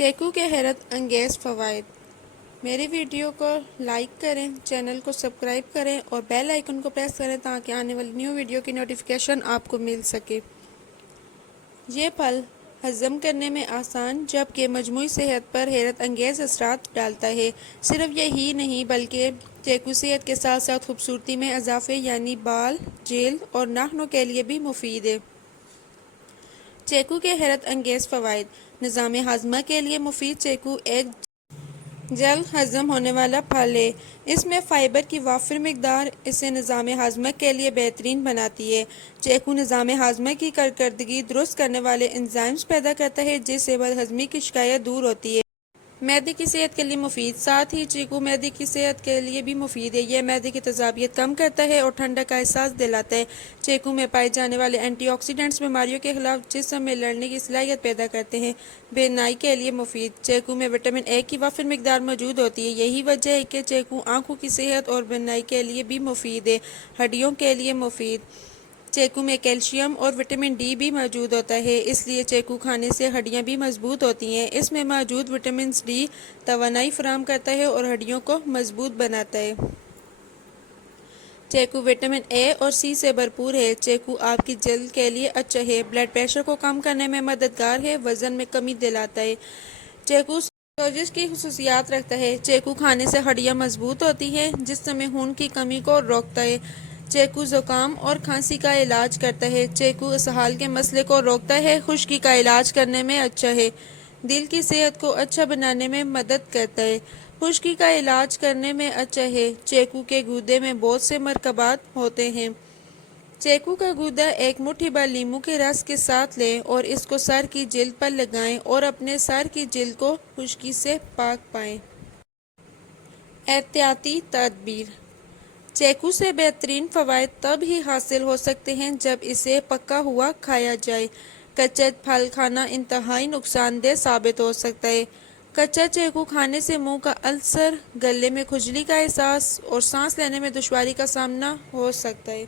چیکو کے حیرت انگیز فوائد۔ میری ویڈیو کو لائک کریں، چینل کو سبسکرائب کریں اور بیل آئیکن کو پریس کریں تاکہ آنے والی نیو ویڈیو کی نوٹیفیکیشن آپ کو مل سکے۔ یہ پھل ہضم کرنے میں آسان جبکہ مجموعی صحت پر حیرت انگیز اثرات ڈالتا ہے۔ صرف یہی نہیں بلکہ چیکو صحت کے ساتھ ساتھ خوبصورتی میں اضافے یعنی بال، جلد اور ناخنوں کے لیے بھی مفید ہے۔ چیکو کے حیرت انگیز فوائد۔ نظام ہاضمہ کے لیے مفید۔ چیکو ایک جلد ہضم ہونے والا پھل ہے۔ اس میں فائبر کی وافر مقدار اسے نظام ہاضمہ کے لیے بہترین بناتی ہے۔ چیکو نظام ہاضمہ کی کارکردگی درست کرنے والے انزائمز پیدا کرتا ہے جس سے بد ہضمی کی شکایت دور ہوتی ہے۔ معدے کی صحت کے لیے مفید۔ ساتھ ہی چیکو معدے کی صحت کے لیے بھی مفید ہے۔ یہ معدے کی تیزابیت کم کرتا ہے اور ٹھنڈک کا احساس دلاتا ہے۔ چیکو میں پائے جانے والے اینٹی آکسیڈنٹس بیماریوں کے خلاف جسم میں لڑنے کی صلاحیت پیدا کرتے ہیں۔ بینائی کے لیے مفید۔ چیکو میں وٹامن اے کی وافر مقدار موجود ہوتی ہے۔ یہی وجہ ہے کہ چیکو آنکھوں کی صحت اور بینائی کے لیے بھی مفید ہے۔ ہڈیوں کے لیے مفید۔ چیکو میں کیلشیم اور وٹامن ڈی بھی موجود ہوتا ہے، اس لیے چیکو کھانے سے ہڈیاں بھی مضبوط ہوتی ہیں۔ اس میں موجود وٹامن ڈی توانائی فراہم کرتا ہے اور ہڈیوں کو مضبوط بناتا ہے۔ چیکو وٹامن اے اور سی سے بھرپور ہے۔ چیکو آپ کی جلد کے لیے اچھا ہے۔ بلڈ پریشر کو کم کرنے میں مددگار ہے۔ وزن میں کمی دلاتا ہے۔ چیکو سوزش کی خصوصیات رکھتا ہے۔ چیکو کھانے سے ہڈیاں مضبوط ہوتی ہیں، جسم میں خون کی کمی کو روکتا ہے۔ چیکو زکام اور کھانسی کا علاج کرتا ہے۔ چیکو اسہال کے مسئلے کو روکتا ہے۔ خشکی کا علاج کرنے میں اچھا ہے۔ دل کی صحت کو اچھا بنانے میں مدد کرتا ہے۔ خشکی کا علاج کرنے میں اچھا ہے۔ چیکو کے گودے میں بہت سے مرکبات ہوتے ہیں۔ چیکو کا گودا ایک مٹھی بھر لیموں کے رس کے ساتھ لیں اور اس کو سر کی جلد پر لگائیں اور اپنے سر کی جلد کو خشکی سے پاک پائیں۔ احتیاطی تدابیر۔ چیکو سے بہترین فوائد تب ہی حاصل ہو سکتے ہیں جب اسے پکا ہوا کھایا جائے۔ کچا پھل کھانا انتہائی نقصان دہ ثابت ہو سکتا ہے۔ کچا چیکو کھانے سے منہ کا السر، گلے میں کھجلی کا احساس اور سانس لینے میں دشواری کا سامنا ہو سکتا ہے۔